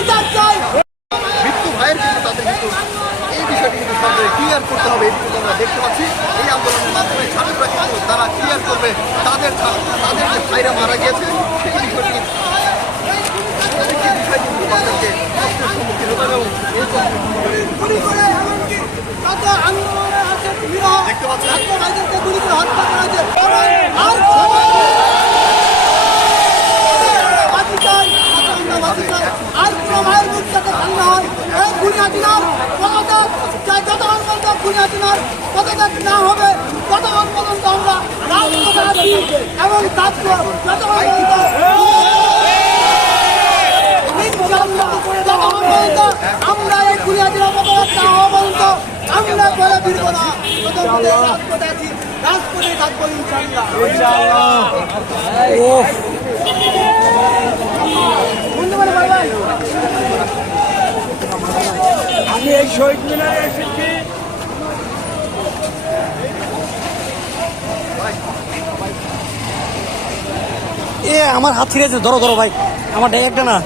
বিচার চাই। মৃত্যু ভাইয়ের কিন্তু তাদের কিন্তু এই বিষয়টি কিন্তু সরকারের ক্লিয়ার করতে হবে এই কিন্তু আমরা দেখতে পাচ্ছি। এই আন্দোলনের মাধ্যমে ছাত্ররা কিন্তু তারা ক্লিয়ার করবে তাদের তাদের যে ভাইরা মারা গিয়েছে সেই বিষয়টি প্রত্যেকটি বিষয় কিন্তু তাদেরকে কষ্টের সম্মুখীন হতে হবে এবং এই কষ্টের গুলি করে এমনকি কত আন্দোলনে আছে বিরহ দেখতে পাচ্ছেন। ছাত্র ভাইদেরকে গুলি করে হত্যা করা হয়েছে আর কোনো বাঁচি চাই, আমরা বাঁচি চাই। আর কোনো ভাইয়ের মুখ যাতে ঠান্ডা হয়। এই বুনিয়াদিনার পদত্যাগ চাই যতক্ষণ পর্যন্ত বুনিয়াদিনার পদত্যাগ না হবে ততক্ষণ পর্যন্ত আমরা রাজপথে আছি এবং থাকব যতক্ষণ পর্যন্ত আমরা এই বুনিয়াদির অপরাধ না হওয়া পর্যন্ত আমরা বলে ফিরবো না। রাজপথে আছি রাজপথে থাকব ইনশাল্লাহ ধন্যবাদ ভাই ভাই আমি এই শহীদ মিনারে এসেছি। এ আমার হাত ছিঁড়েছে। ধরো ধরো ভাই। আমার একটা না।